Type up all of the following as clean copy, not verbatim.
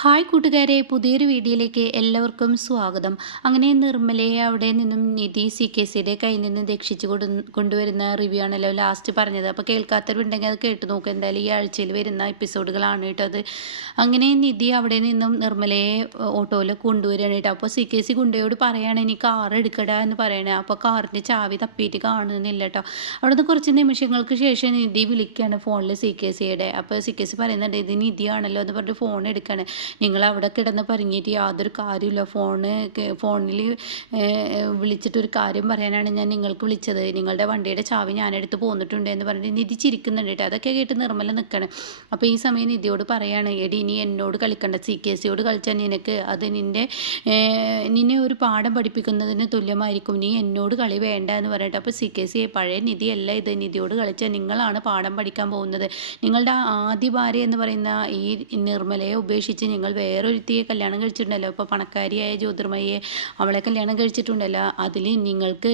Hi കൂട്ടുകാരെ, പുതിയൊരു വീഡിയോയിലേക്ക് എല്ലാവർക്കും സ്വാഗതം. അങ്ങനെ നിർമ്മലയെ അവിടെ നിന്നും നിധി CKCയുടെ കയ്യിൽ നിന്ന് രക്ഷിച്ച് കൊണ്ടുവരുന്ന റിവ്യൂ ആണല്ലോ ലാസ്റ്റ് പറഞ്ഞത്. അപ്പോൾ കേൾക്കാത്തവരുണ്ടെങ്കിൽ അത് കേട്ട് നോക്കുക. എന്തായാലും ഈ ആഴ്ചയിൽ വരുന്ന എപ്പിസോഡുകളാണ് കേട്ടോ അത്. അങ്ങനെ നിധി അവിടെ നിന്നും നിർമ്മലയെ ഓട്ടോയിൽ കൊണ്ടുവരികയാണ് കേട്ടോ. അപ്പോൾ CKC ഗുണ്ടയോട് പറയുകയാണ്, ഇനി കാർ എടുക്കടാ എന്ന് പറയണേ. അപ്പോൾ കാറിൻ്റെ ചാവി തപ്പിയിട്ട് കാണുന്നില്ല കേട്ടോ. അവിടെ നിന്ന് കുറച്ച് നിമിഷങ്ങൾക്ക് ശേഷം നിധി വിളിക്കുകയാണ് ഫോണിൽ CKCയുടെ. അപ്പോൾ CKC പറയുന്നുണ്ട്, ഇത് നിധിയാണല്ലോ എന്ന് പറഞ്ഞിട്ട് ഫോൺ എടുക്കുകയാണ്. നിങ്ങൾ അവിടെ കിടന്ന് പറഞ്ഞിട്ട് യാതൊരു കാര്യമില്ല, ഫോണിൽ വിളിച്ചിട്ടൊരു കാര്യം പറയാനാണ് ഞാൻ നിങ്ങൾക്ക് വിളിച്ചത്. നിങ്ങളുടെ വണ്ടിയുടെ ചാവി ഞാനെടുത്ത് പോന്നിട്ടുണ്ട് എന്ന് പറഞ്ഞിട്ട് നിധി ചിരിക്കുന്നുണ്ട് കേട്ടോ. അതൊക്കെ കേട്ട് നിർമ്മല നിൽക്കണം. അപ്പോൾ ഈ സമയം നിധിയോട് പറയാണ്, എടി നീ എന്നോട് കളിക്കണ്ട, CKCയോട് കളിച്ചാൽ നിനക്ക് അത് നിന്നെ ഒരു പാഠം പഠിപ്പിക്കുന്നതിന് തുല്യമായിരിക്കും. നീ എന്നോട് കളി വേണ്ട എന്ന് പറഞ്ഞിട്ട്. അപ്പോൾ CKC പഴയ നിധിയല്ല ഇത്, നിധിയോട് കളിച്ചാൽ നിങ്ങളാണ് പാഠം പഠിക്കാൻ പോകുന്നത്. നിങ്ങളുടെ ആദ്യ ഭാര്യ എന്ന് പറയുന്ന ഈ നിർമ്മലയെ ഉപേക്ഷിച്ച് നിങ്ങൾ വേറൊരുത്തിയെ കല്യാണം കഴിച്ചിട്ടുണ്ടല്ലോ. ഇപ്പോൾ പണക്കാരിയായ ജ്യോതിർമയെ അവളെ കല്യാണം കഴിച്ചിട്ടുണ്ടല്ലോ. അതിൽ നിങ്ങൾക്ക്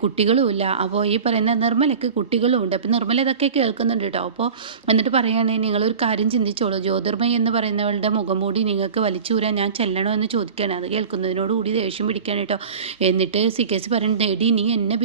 കുട്ടികളുമില്ല. അപ്പോൾ ഈ പറയുന്ന നിർമ്മലയ്ക്ക് കുട്ടികളും ഉണ്ട്. അപ്പോൾ നിർമ്മല ഇതൊക്കെ കേൾക്കുന്നുണ്ട് കേട്ടോ. അപ്പോൾ എന്നിട്ട് പറയുകയാണെങ്കിൽ നിങ്ങളൊരു കാര്യം ചിന്തിച്ചോളൂ, ജ്യോതിർമയി എന്ന് പറയുന്നവളുടെ മുഖം മൂടി നിങ്ങൾക്ക് വലിച്ചൂരാൻ ഞാൻ ചെല്ലണോ എന്ന് ചോദിക്കുകയാണ്. അത് കേൾക്കുന്നതിനോടുകൂടി ദേഷ്യം പിടിക്കുകയാണ് കേട്ടോ. എന്നിട്ട് CKC പറയുന്നത്, എടി നീ എന്നെ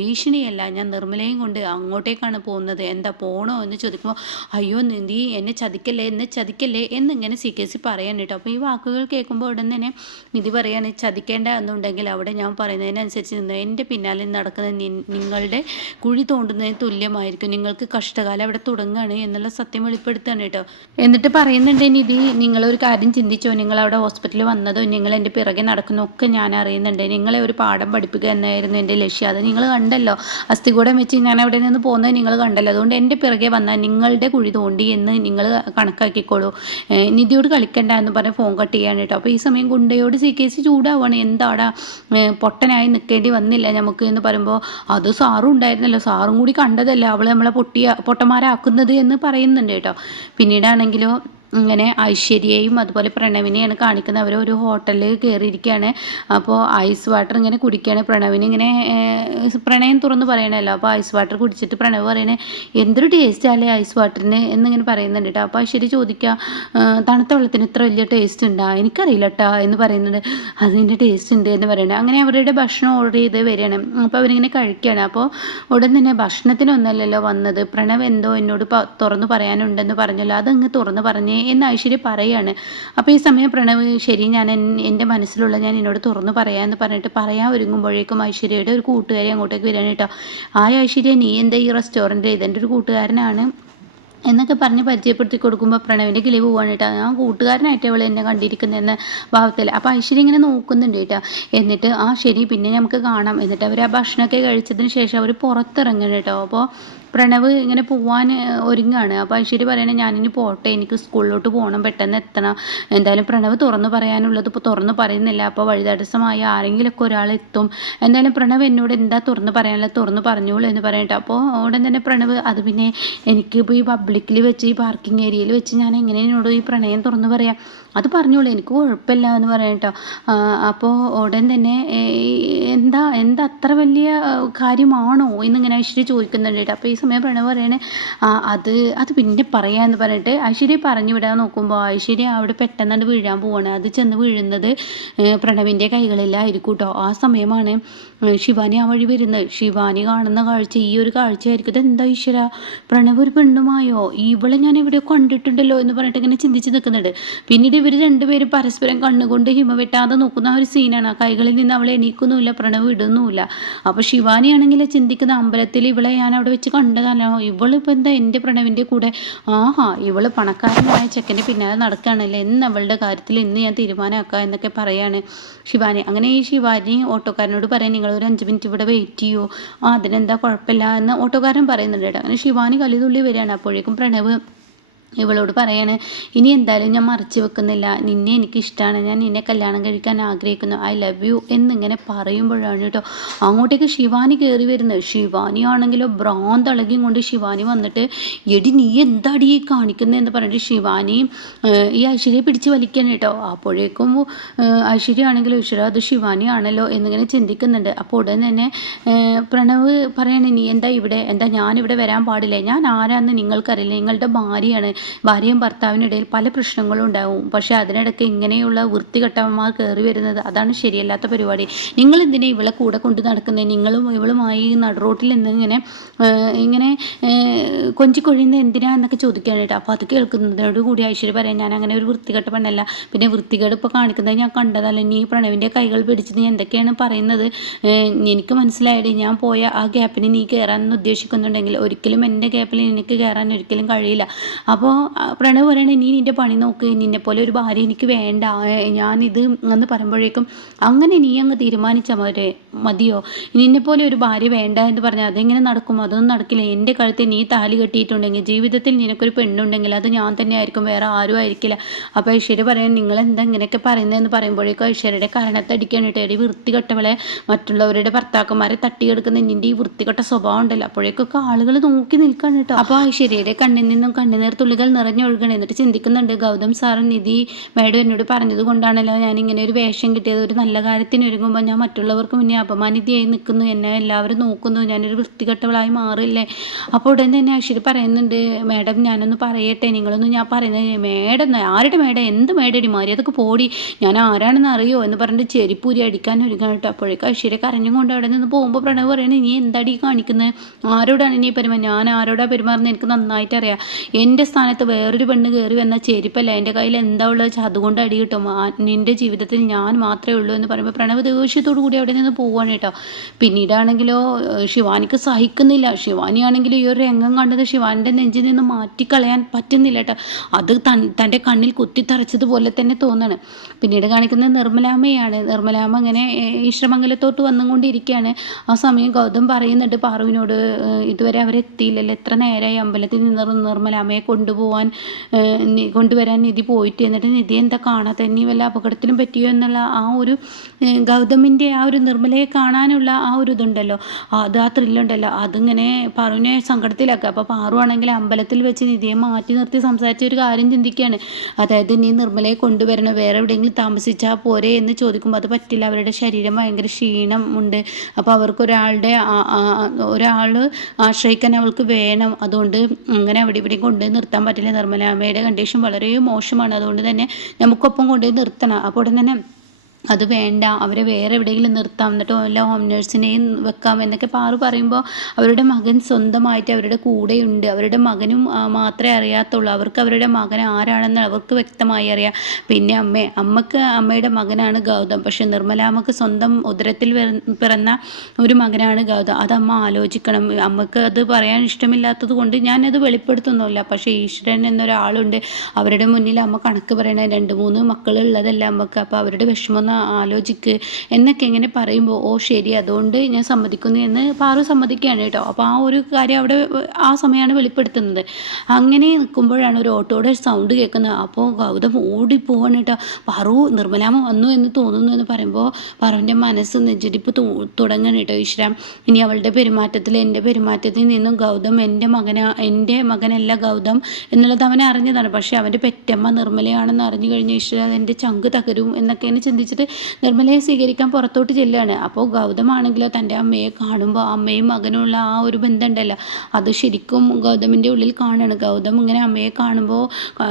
ഭീഷണിയല്ല, ഞാൻ നിർമ്മലയും കൊണ്ട് അങ്ങോട്ടേക്കാണ് പോകുന്നത്, എന്താ പോണോ എന്ന് ചോദിക്കുമ്പോൾ, അയ്യോ നീ എന്നെ ചതിക്കല്ലേ എന്നിങ്ങനെ CKC പറയാൻ കേട്ടോ. അപ്പോൾ ഈ വാക്കുകൾ കേൾക്കുമ്പോൾ ഉടൻ തന്നെ നിധി പറയാണ്, ചതിക്കേണ്ട എന്നുണ്ടെങ്കിൽ അവിടെ ഞാൻ പറയുന്നതിനനുസരിച്ച് നിന്ന് എൻ്റെ പിന്നാലെ നടക്കുന്ന നിങ്ങളുടെ കുഴി തോണ്ടുന്നതിന് തുല്യമായിരിക്കും. നിങ്ങൾക്ക് കഷ്ടകാലം അവിടെ തുടങ്ങുകയാണ് എന്നുള്ള സത്യം വെളിപ്പെടുത്താണ് കേട്ടോ. എന്നിട്ട് പറയുന്നുണ്ട് നിധി, നിങ്ങളൊരു കാര്യം ചിന്തിച്ചോ, നിങ്ങൾ അവിടെ ഹോസ്പിറ്റലിൽ വന്നതോ നിങ്ങൾ എൻ്റെ പിറകെ നടക്കുന്നതൊക്കെ ഞാൻ അറിയുന്നുണ്ട്. നിങ്ങളെ ഒരു പാഠം പഠിപ്പിക്കുക എന്നായിരുന്നു എൻ്റെ ലക്ഷ്യം. അത് നിങ്ങൾ കണ്ടല്ലോ, അസ്ഥികൂടം വെച്ച് ഞാൻ അവിടെ നിന്ന് പോകുന്നത് നിങ്ങൾ കണ്ടല്ലോ. അതുകൊണ്ട് എൻ്റെ പിറകെ വന്നാൽ നിങ്ങളുടെ കുഴി തോണ്ടി എന്ന് നിങ്ങൾ കണക്കാക്കിക്കോളൂ. നിധിയോട് കളിക്കണ്ട എന്ന് പറഞ്ഞ് ഫോൺ കട്ട് ചെയ്യാണ് കേട്ടോ. അപ്പോൾ ഈ സമയം ഗുണ്ടയോട് CKC ചൂടാവുകയാണ്, എന്താടാ പൊട്ടനായി നിൽക്കേണ്ടി വന്നില്ല നമുക്ക് എന്ന് പറയുമ്പോൾ, അത് സാറും ഉണ്ടായിരുന്നല്ലോ, സാറും കൂടി കണ്ടതല്ല അവൾ നമ്മളെ പൊട്ടന്മാരാക്കുന്നത് എന്ന് പറയുന്നുണ്ട് കേട്ടോ. പിന്നീടാണെങ്കിലോ ഇങ്ങനെ ഐശ്വര്യയും അതുപോലെ പ്രണവിനെയാണ് കാണിക്കുന്നത്. അവർ ഒരു ഹോട്ടലിൽ കയറിയിരിക്കുകയാണ്. അപ്പോൾ ഐസ് വാട്ടർ ഇങ്ങനെ കുടിക്കുകയാണ്. പ്രണവിന് ഇങ്ങനെ പ്രണയം തുറന്ന് പറയണമല്ലോ. അപ്പോൾ ഐസ് വാട്ടർ കുടിച്ചിട്ട് പ്രണവ് പറയണേ, എന്തൊരു ടേസ്റ്റ് അല്ലേ ഐസ് വാട്ടറിന് എന്നിങ്ങനെ പറയുന്നുണ്ട് കേട്ടോ. അപ്പോൾ ഐശ്വര്യ ചോദിക്കുക, തണുത്ത വെള്ളത്തിന് ഇത്ര വലിയ ടേസ്റ്റ് ഉണ്ടോ? എനിക്കറിയില്ല കേട്ടോ എന്ന് പറയുന്നുണ്ട്. അതിൻ്റെ ടേസ്റ്റ് ഉണ്ട് എന്ന് പറയുന്നത്. അങ്ങനെ അവരുടെ ഭക്ഷണം ഓർഡർ ചെയ്ത് വരികയാണ്. അപ്പോൾ അവരിങ്ങനെ കഴിക്കുകയാണ്. അപ്പോൾ ഉടൻ തന്നെ ഭക്ഷണത്തിനൊന്നല്ലല്ലോ വന്നത്, പ്രണവ് എന്തോ എന്നോട് തുറന്നു പറയാനുണ്ടെന്ന് പറഞ്ഞല്ലോ, അതങ്ങ് തുറന്ന് പറഞ്ഞേ എന്ന് ഐശ്വര്യ പറയാണ്. അപ്പോൾ ഈ സമയം പ്രണവ്, ശരി ഞാൻ എൻ്റെ മനസ്സിലുള്ള ഞാൻ എന്നോട് തുറന്നു പറയാമെന്ന് പറഞ്ഞിട്ട് പറയാൻ ഒരുങ്ങുമ്പോഴേക്കും ഐശ്വര്യയുടെ ഒരു കൂട്ടുകാരി അങ്ങോട്ടേക്ക് വരികയാണ് കേട്ടോ. ഐശ്വര്യ നീ എന്താ ഈ റെസ്റ്റോറൻറ്റ്, ഇതെൻ്റെ ഒരു കൂട്ടുകാരനാണ് എന്നൊക്കെ പറഞ്ഞ് പരിചയപ്പെടുത്തി കൊടുക്കുമ്പോൾ പ്രണവിൻ്റെ കിളി പോവാണ് കേട്ടോ. ഞാൻ കൂട്ടുകാരനായിട്ട് അവൾ എന്നെ കണ്ടിരിക്കുന്നതെന്ന ഭാവത്തിൽ. അപ്പോൾ ഐശ്വര്യ ഇങ്ങനെ നോക്കുന്നുണ്ട് കേട്ടോ. എന്നിട്ട് ശരി പിന്നെ നമുക്ക് കാണാം. എന്നിട്ട് അവർ ആ ഭക്ഷണമൊക്കെ കഴിച്ചതിന് ശേഷം അവർ പുറത്തിറങ്ങണം കേട്ടോ. അപ്പോൾ പ്രണവ് ഇങ്ങനെ പോവാൻ ഒരുങ്ങാണ്. അപ്പോൾ ഐശ്വര്യ പറയണേ, ഞാനിനി പോട്ടെ, എനിക്ക് സ്കൂളിലോട്ട് പോകണം, പെട്ടെന്ന് എത്തണം. എന്തായാലും പ്രണവ് തുറന്നു പറയാനുള്ളത് ഇപ്പോൾ തുറന്നു പറയുന്നില്ല. അപ്പോൾ വഴിതടസ്സമായി ആരെങ്കിലുമൊക്കെ ഒരാൾ എത്തും. എന്തായാലും പ്രണവ് എന്നോട് എന്താ തുറന്നു പറയാനുള്ളത് തുറന്നു പറഞ്ഞോളൂ എന്ന് പറയട്ടെ. അപ്പോൾ ഉടൻ തന്നെ പ്രണവ്, അത് പിന്നെ എനിക്കിപ്പോൾ ഈ പബ്ലിക്കിൽ വെച്ച് ഈ പാർക്കിംഗ് ഏരിയയിൽ വെച്ച് ഞാൻ എങ്ങനെ എന്നോട് ഈ പ്രണയം തുറന്നു പറയാം, അത് പറഞ്ഞോളൂ, എനിക്ക് കുഴപ്പമില്ല എന്ന് പറയാം കേട്ടോ. അപ്പോൾ ഉടൻ തന്നെ എന്താ അത്ര വലിയ കാര്യമാണോ എന്നിങ്ങനെ ഐശ്വര്യ ചോദിക്കുന്നുണ്ട് കേട്ടോ. അപ്പോൾ ഈ സമയം പ്രണവ് പറയണേ, അത് പിന്നെ പറയാമെന്ന് പറഞ്ഞിട്ട് ഐശ്വര്യ പറഞ്ഞു വിടാൻ നോക്കുമ്പോൾ ഐശ്വര്യ അവിടെ പെട്ടെന്ന് വീഴാൻ പോവാണ്. അത് ചെന്ന് വീഴുന്നത് പ്രണവിൻ്റെ കൈകളിലായിരിക്കും കേട്ടോ. ആ സമയമാണ് ശിവാനി ആ വഴി വരുന്നത്. ശിവാനി കാണുന്ന കാഴ്ച ഈ ഒരു കാഴ്ചയായിരിക്കും. ഇതെന്താ ഈശ്വര, പ്രണവ് ഒരു പെണ്ണുമായോ, ഇവളെ ഞാൻ എവിടെയോ കണ്ടിട്ടുണ്ടല്ലോ എന്ന് പറഞ്ഞിട്ട് ഇങ്ങനെ ചിന്തിച്ച് നിൽക്കുന്നുണ്ട്. പിന്നീട് ഇവർ രണ്ടുപേരും പരസ്പരം കണ്ണുകൊണ്ട് ഹിമ വെട്ടാതെ നോക്കുന്ന ഒരു സീനാണ്. ആ കൈകളിൽ നിന്ന് അവളെ എണീക്കുന്നുമില്ല, പ്രണവ് ഇടുന്നുമില്ല. അപ്പോൾ ശിവാനിയാണെങ്കിൽ ചിന്തിക്കുന്ന, അമ്പലത്തിൽ ഇവളെ ഞാൻ അവിടെ വെച്ച് കണ്ടതല്ലോ, ഇവളിപ്പോൾ എന്താ എൻ്റെ പ്രണവിൻ്റെ കൂടെ, ഇവള് പണക്കാരനായ ചെക്കൻ്റെ പിന്നാലെ നടക്കുകയാണല്ലേ, എന്ന് അവളുടെ കാര്യത്തിൽ ഇന്ന് ഞാൻ തീരുമാനമാക്കാം എന്നൊക്കെ പറയാണ് ശിവാനി. അങ്ങനെ ഈ ശിവാനി ഓട്ടോക്കാരനോട് പറയാൻ, നിങ്ങൾ ഒരു 5 മിനിറ്റ് ഇവിടെ വെയിറ്റ് ചെയ്യൂ, അതിനെന്താ കുഴപ്പമില്ല എന്ന് ഓട്ടോക്കാരൻ പറയുന്നുണ്ട് കേട്ടോ. അങ്ങനെ ശിവാനി കലിതുള്ളി വരികയാണ്. അപ്പോഴേക്കും പ്രണവ് ഇവളോട് പറയാണ്, ഇനി എന്തായാലും ഞാൻ മറച്ചു വെക്കുന്നില്ല, നിന്നെ എനിക്കിഷ്ടമാണ്, ഞാൻ നിന്നെ കല്യാണം കഴിക്കാൻ ആഗ്രഹിക്കുന്നു, ഐ ലവ് യു എന്നിങ്ങനെ പറയുമ്പോഴാണ് കേട്ടോ അങ്ങോട്ടേക്ക് ശിവാനി കയറി വരുന്നത്. ശിവാനി ആണെങ്കിലോ ഭ്രാന്തളകിയും കൊണ്ട് ശിവാനി വന്നിട്ട്, എടി നീ എന്താടി കാണിക്കുന്നതെന്ന് പറഞ്ഞിട്ട് ശിവാനി ഈ ഐശ്വര്യയെ പിടിച്ച് വലിക്കാൻ കേട്ടോ. അപ്പോഴേക്കും ഐശ്വര്യ ആണെങ്കിലും ഈശ്വര അത് ശിവാനി ആണല്ലോ എന്നിങ്ങനെ ചിന്തിക്കുന്നുണ്ട്. അപ്പോൾ ഉടൻ തന്നെ പ്രണവ് പറയണേ, നീ എന്താ ഇവിടെ, എന്താ ഞാനിവിടെ വരാൻ പാടില്ലേ, ഞാൻ ആരാന്ന് നിങ്ങൾക്കറിയില്ല, നിങ്ങളുടെ ഭാര്യയാണ്, ഭാര്യയും ഭർത്താവിനിടയിൽ പല പ്രശ്നങ്ങളും ഉണ്ടാവും. പക്ഷേ അതിനിടയ്ക്ക് ഇങ്ങനെയുള്ള വൃത്തികെട്ടവന്മാർ കയറി വരുന്നത് അതാണ് ശരിയല്ലാത്ത പരിപാടി. നിങ്ങളെന്തിനാ ഇവളെ കൂടെ കൊണ്ട് നടക്കുന്നത്? നിങ്ങളും ഇവളുമായി നടുറോട്ടിൽ നിന്ന് ഇങ്ങനെ കൊഞ്ചിക്കൊഴിയുന്നത് എന്തിനാ എന്നൊക്കെ ചോദിക്കുകയാണ് കേട്ടോ. അപ്പോൾ അത് കേൾക്കുന്നതിനോട് കൂടി ഐശ്വര്യ പറയാം, ഞാൻ അങ്ങനെ ഒരു വൃത്തികെട്ട പെണ്ണല്ല. പിന്നെ വൃത്തികേട് ഇപ്പോൾ കാണിക്കുന്നത് ഞാൻ കണ്ടതല്ല. നീ പ്രണവിൻ്റെ കൈകൾ പിടിച്ച് നീ എന്തൊക്കെയാണ് പറയുന്നത്? എനിക്ക് മനസ്സിലായത് ഞാൻ പോയ ആ ഗ്യാപ്പിന് നീ കയറാൻ ഉദ്ദേശിക്കുന്നുണ്ടെങ്കിൽ ഒരിക്കലും എൻ്റെ ഗ്യാപ്പിൽ എനിക്ക് കയറാൻ ഒരിക്കലും കഴിയില്ല. അപ്പോൾ പ്രണവ് പറയണേ, നീ നിൻ്റെ പണി നോക്ക്, നിന്നെപ്പോലെ ഒരു ഭാര്യ എനിക്ക് വേണ്ട, ഞാനിത് എന്ന് പറയുമ്പോഴേക്കും അങ്ങനെ നീ അങ്ങ് തീരുമാനിച്ചാൽ മതിയോ? നിന്നെപ്പോലെ ഒരു ഭാര്യ വേണ്ട എന്ന് പറഞ്ഞാൽ അതെങ്ങനെ നടക്കും? അതൊന്നും നടക്കില്ല. എൻ്റെ കഴുത്തിൽ നീ താലി കെട്ടിയിട്ടുണ്ടെങ്കിൽ, ജീവിതത്തിൽ നിനക്കൊരു പെണ്ണുണ്ടെങ്കിൽ അത് ഞാൻ തന്നെ ആയിരിക്കും, വേറെ ആരും ആയിരിക്കില്ല. അപ്പോൾ ഐശ്വര്യ പറയാൻ, നിങ്ങളെന്താ ഇങ്ങനെയൊക്കെ പറയുന്നതെന്ന് പറയുമ്പോഴേക്കും ഐശ്വര്യയുടെ കാരണത്തടിക്കാനിട്ട്, എടി വൃത്തികെട്ടവളെ, മറ്റുള്ളവരുടെ ഭർത്താക്കന്മാരെ തട്ടിയെടുക്കുന്ന നിൻ്റെ ഈ വൃത്തികെട്ട സ്വഭാവം ഉണ്ടല്ലോ. അപ്പോഴേക്കൊക്കെ ആളുകൾ നോക്കി നിൽക്കാണ് കേട്ടോ. അപ്പോൾ ഐശ്വര്യയുടെ കണ്ണിൽ നിന്നും കണ്ണുനീർ തുള്ളികൾ നിറഞ്ഞൊഴുകണം. എന്നിട്ട് ചിന്തിക്കുന്നുണ്ട്, ഗൗതം സാറും നിധി മേഡം എന്നോട് പറഞ്ഞത് കൊണ്ടാണല്ലോ ഞാൻ ഇങ്ങനെ ഒരു വേഷം കിട്ടിയത്. ഒരു നല്ല കാര്യത്തിന് ഒരുങ്ങുമ്പോൾ ഞാൻ മറ്റുള്ളവർക്ക് മുന്നേ അപമാനിതയായി നിൽക്കുന്നു, എന്നെ എല്ലാവരും നോക്കുന്നു, ഞാനൊരു വൃത്തികെട്ടവളായി മാറില്ലേ. അപ്പോൾ ഉടൻ തന്നെ ഐശ്വര്യ പറയുന്നുണ്ട്, മാഡം ഞാനൊന്ന് പറയട്ടെ, നിങ്ങളൊന്നും ഞാൻ പറയുന്നത് മേഡം ആരുടെ മേഡം, എന്ത് മേഡടി, മര്യാദക്ക് പോടി, ഞാൻ ആരാണെന്ന് അറിയോ എന്ന് പറഞ്ഞിട്ട് ചെരിപ്പൂരി അടിക്കാൻ ഒരുങ്ങാൻ കേട്ടോ. അപ്പോഴേക്കും ഐശ്വര്യ കരഞ്ഞും കൊണ്ട് അവിടെ നിന്ന് പോകുമ്പോൾ പ്രണവ് പറയുന്നത്, നീ എന്താടി കാണിക്കുന്നത്? ആരോടാണ് നീ ഞാൻ ആരോടാ പെരുമാറുന്നത് എനിക്ക് നന്നായിട്ട് അറിയാം. എൻ്റെ സ്ഥാനത്ത് വേറൊരു പെണ്ണ് കയറി വന്ന ചെരിപ്പല്ല, എൻ്റെ കയ്യിൽ എന്താ ഉള്ളത് വെച്ചാൽ അതുകൊണ്ട് അടി കിട്ടും. നിൻ്റെ ജീവിതത്തിൽ ഞാൻ മാത്രമേ ഉള്ളൂ എന്ന് പറയുമ്പോൾ പ്രണവ് ദേഷ്യത്തോടു കൂടി അവിടെ നിന്ന് പോവുകയാണ് കേട്ടോ. പിന്നീടാണെങ്കിലോ ശിവാനിക്ക് സഹിക്കുന്നില്ല. ശിവാനിയാണെങ്കിലും ഈ ഒരു രംഗം കണ്ടത് ശിവാനിൻ്റെ നെഞ്ചിൽ നിന്ന് മാറ്റിക്കളയാൻ പറ്റുന്നില്ല കേട്ടോ. അത് തൻ്റെ കണ്ണിൽ കുത്തിത്തറച്ചതുപോലെ തന്നെ തോന്നാണ്. പിന്നീട് കാണിക്കുന്നത് നിർമ്മലാമ്മയാണ്. നിർമ്മലാമ്മ അങ്ങനെ ഈശ്വരമംഗലത്തോട്ട് വന്നുകൊണ്ടിരിക്കുകയാണ്. ആ സമയം ഗൗതം പറയുന്നുണ്ട് പാറുവിനോട്, ഇതുവരെ അവരെത്തിയില്ലല്ലോ, എത്ര നേരമായി അമ്പലത്തിൽ നിന്ന് നിർമ്മലാമ്മയെ കൊണ്ടുവരാൻ നിധി പോയിട്ട്, എന്നിട്ട് നിധി എന്താ കാണാത്ത, ഇനി വല്ല അപകടത്തിലും പറ്റിയോ എന്നുള്ള ആ ഒരു ഗൗതമിൻ്റെ ആ ഒരു നിർമ്മലയെ കാണാനുള്ള ആ ഒരു ഇതുണ്ടല്ലോ, അത് ആ ത്രില്ലുണ്ടല്ലോ, അതിങ്ങനെ പാറുവിനെ സങ്കടത്തിലാക്കുക. അപ്പോൾ പാറു ആണെങ്കിൽ അമ്പലത്തിൽ വെച്ച് നിധിയെ മാറ്റി നിർത്തി സംസാരിച്ച ഒരു കാര്യം ചിന്തിക്കുകയാണ്. അതായത് നീ നിർമ്മലയെ കൊണ്ടുവരണം, വേറെ എവിടെയെങ്കിലും താമസിച്ചാൽ പോരെ എന്ന് ചോദിക്കുമ്പോൾ അത് പറ്റില്ല, അവരുടെ ശരീരം ഭയങ്കര ക്ഷീണം ഉണ്ട്, അപ്പോൾ അവർക്ക് ഒരാൾ ആശ്രയിക്കാൻ അവൾക്ക് വേണം, അതുകൊണ്ട് അങ്ങനെ അവിടെ ഇവിടെ കൊണ്ടുപോയി നിർത്താൻ പറ്റില്ല, നിർമ്മലാമ്മയുടെ കണ്ടീഷൻ വളരെ മോശമാണ്, അതുകൊണ്ട് തന്നെ നമുക്കൊപ്പം കൊണ്ടുപോയി നിർത്തണം. അപ്പോൾ ഉടൻ തന്നെ അത് വേണ്ട, അവരെ വേറെ എവിടെയെങ്കിലും നിർത്താം, എന്നിട്ട് വല്ല ഹോം നേഴ്സിനെയും വെക്കാം എന്നൊക്കെ പാറു പറയുമ്പോൾ അവരുടെ മകൻ സ്വന്തമായിട്ട് അവരുടെ കൂടെയുണ്ട്, അവരുടെ മകനും മാത്രമേ അറിയാത്തുള്ളൂ, അവർക്ക് അവരുടെ മകൻ ആരാണെന്ന് അവർക്ക് വ്യക്തമായി അറിയാം. പിന്നെ അമ്മക്ക് അമ്മയുടെ മകനാണ് ഗൗതം, പക്ഷെ നിർമ്മലാമ്മക്ക് സ്വന്തം ഉദരത്തിൽ പിറന്ന ഒരു മകനാണ് ഗൗതം. അത് അമ്മ ആലോചിക്കണം. അമ്മക്ക് അത് പറയാൻ ഇഷ്ടമില്ലാത്തത് കൊണ്ട് ഞാനത് വെളിപ്പെടുത്തുന്നില്ല. പക്ഷേ ഈശ്വരൻ എന്നൊരാളുണ്ട്, അവരുടെ മുന്നിൽ അമ്മ കണക്ക് പറയണ 2-3 മക്കളുള്ളതല്ല അമ്മക്ക്, അപ്പോൾ അവരുടെ വിഷമം ആലോചിക്ക് എന്നൊക്കെ ഇങ്ങനെ പറയുമ്പോൾ, ഓ ശരി, അതുകൊണ്ട് ഞാൻ സമ്മതിക്കുന്നു എന്ന് പാറു സമ്മതിക്കുകയാണ് കേട്ടോ. അപ്പോൾ ആ ഒരു കാര്യം അവിടെ ആ സമയമാണ് വെളിപ്പെടുത്തുന്നത്. അങ്ങനെ നിൽക്കുമ്പോഴാണ് ഒരു ഓട്ടോയുടെ സൗണ്ട് കേൾക്കുന്നത്. അപ്പോൾ ഗൗതം ഓടിപ്പോവാണ് കേട്ടോ. പാറു, നിർമ്മലാമ്മ വന്നു എന്ന് തോന്നുന്നു എന്ന് പറയുമ്പോൾ പാറുവിൻ്റെ മനസ്സ് നെഞ്ചിടിപ്പ് തുടങ്ങണം കേട്ടോ. ഈശ്വരം, ഇനി അവളുടെ പെരുമാറ്റത്തിൽ, എൻ്റെ പെരുമാറ്റത്തിൽ നിന്നും ഗൗതം എൻ്റെ മകനല്ല ഗൗതം എന്നുള്ളത് അവനെ അറിഞ്ഞതാണ്. പക്ഷേ അവൻ്റെ പെറ്റമ്മ നിർമ്മലയാണെന്ന് അറിഞ്ഞു കഴിഞ്ഞ ഈശ്വര എൻ്റെ ചങ്ക് തകരും എന്നൊക്കെയാണ് ചിന്തിച്ചിട്ട് നിർമ്മലയെ സ്വീകരിക്കാൻ പുറത്തോട്ട് ചെല്ലുകയാണ്. അപ്പോൾ ഗൗതമാണെങ്കിലോ തൻ്റെ അമ്മയെ കാണുമ്പോൾ അമ്മയും മകനുമുള്ള ആ ഒരു ബന്ധം ഉണ്ടല്ലോ, അത് ശരിക്കും ഗൗതമിൻ്റെ ഉള്ളിൽ കാണുകയാണ്. ഗൗതം ഇങ്ങനെ അമ്മയെ കാണുമ്പോൾ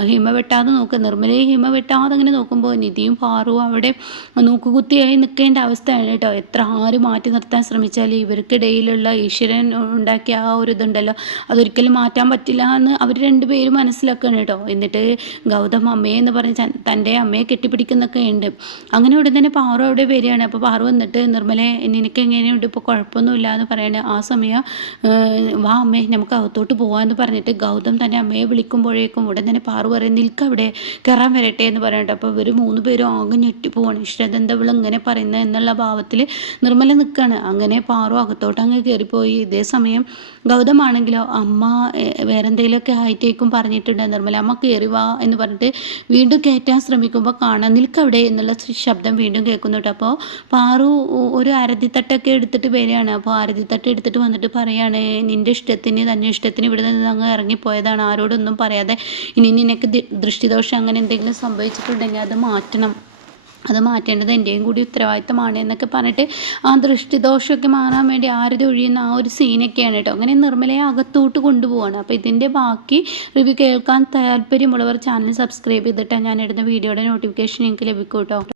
ഹിമ വെട്ടാതെ നോക്കുക, നിർമ്മലയെ ഹിമ വെട്ടാതെ ഇങ്ങനെ നോക്കുമ്പോൾ നിധിയും പാറുവും അവിടെ നോക്കുകുത്തിയായി നിൽക്കേണ്ട അവസ്ഥയാണ് കേട്ടോ. എത്ര ആര് മാറ്റി നിർത്താൻ ശ്രമിച്ചാൽ ഇവർക്കിടയിലുള്ള ഈശ്വരൻ ഉണ്ടാക്കിയ ആ ഒരു ഇതുണ്ടല്ലോ, അതൊരിക്കലും മാറ്റാൻ പറ്റില്ല എന്ന് അവർ രണ്ടുപേരും മനസ്സിലാക്കുകയാണ് കേട്ടോ. എന്നിട്ട് ഗൗതം അമ്മയെ എന്ന് പറഞ്ഞ് തൻ്റെ അമ്മയെ കെട്ടിപ്പിടിക്കുന്നൊക്കെ ഉണ്ട്. അങ്ങനെ ഉടൻ തന്നെ പാറു അവിടെ വരികയാണ്. അപ്പോൾ പാറു വന്നിട്ട് നിർമ്മലെ നിനക്ക് എങ്ങനെയുണ്ട്, ഇപ്പോൾ കുഴപ്പമൊന്നുമില്ല എന്ന് പറയണേ. ആ സമയം വാ അമ്മേ നമുക്ക് അകത്തോട്ട് പോകാമെന്ന് പറഞ്ഞിട്ട് ഗൗതം തൻ്റെ അമ്മയെ വിളിക്കുമ്പോഴേക്കും ഉടൻ തന്നെ പാറു പറയും, നിൽക്കവിടെ, കയറാൻ വരട്ടെ എന്ന് പറയട്ടെ. അപ്പോൾ ഇവർ 3 പേരും ആകെ ഞെട്ടിപ്പോവാണ്. ഇഷ്ടതെന്താ ഇവൾ ഇങ്ങനെ പറയുന്നത് എന്നുള്ള ഭാവത്തിൽ നിർമ്മല നിൽക്കുകയാണ്. അങ്ങനെ പാറു അകത്തോട്ട് അങ്ങ് കയറിപ്പോയി. ഇതേ സമയം ഗൗതമാണെങ്കിലോ അമ്മ വേറെ എന്തെങ്കിലുമൊക്കെ ആയിട്ടേക്കും പറഞ്ഞിട്ടുണ്ട്, നിർമ്മല അമ്മ കയറി വാ എന്ന് പറഞ്ഞിട്ട് വീണ്ടും കയറ്റാൻ ശ്രമിക്കുമ്പോൾ കാണാൻ നിൽക്കവിടെ എന്നുള്ള ശബ്ദം വീണ്ടും കേൾക്കുന്നു കേട്ടോ. അപ്പോൾ പാറു ഒരു അരതിത്തട്ടൊക്കെ എടുത്തിട്ട് വരികയാണ്. അപ്പോൾ അരതിത്തട്ട് എടുത്തിട്ട് വന്നിട്ട് പറയാണ്, നിൻ്റെ ഇഷ്ടത്തിന് തന്നെ ഇഷ്ടത്തിന് ഇവിടെ നിന്ന് അങ്ങ് ഇറങ്ങിപ്പോയതാണ്, ആരോടൊന്നും പറയാതെ. ഇനി നിനക്ക് ദൃഷ്ടിദോഷം അങ്ങനെ എന്തെങ്കിലും സംഭവിച്ചിട്ടുണ്ടെങ്കിൽ അത് മാറ്റണം അത് മാറ്റേണ്ടത് എൻ്റെയും കൂടി ഉത്തരവാദിത്തമാണ് എന്നൊക്കെ പറഞ്ഞിട്ട് ആ ദൃഷ്ടിദോഷമൊക്കെ മാറാൻ വേണ്ടി ആരതി ഒഴിയുന്ന ആ ഒരു സീനൊക്കെയാണ് കേട്ടോ. അങ്ങനെ നിർമ്മലയെ അകത്തോട്ട് കൊണ്ടുപോവാണ്. അപ്പോൾ ഇതിൻ്റെ ബാക്കി റിവ്യൂ കേൾക്കാൻ താല്പര്യമുള്ളവർ ചാനൽ സബ്സ്ക്രൈബ് ചെയ്തിട്ട് ഞാൻ ഇടുന്ന വീഡിയോയുടെ നോട്ടിഫിക്കേഷൻ നിങ്ങൾക്ക് ലഭിക്കും കേട്ടോ.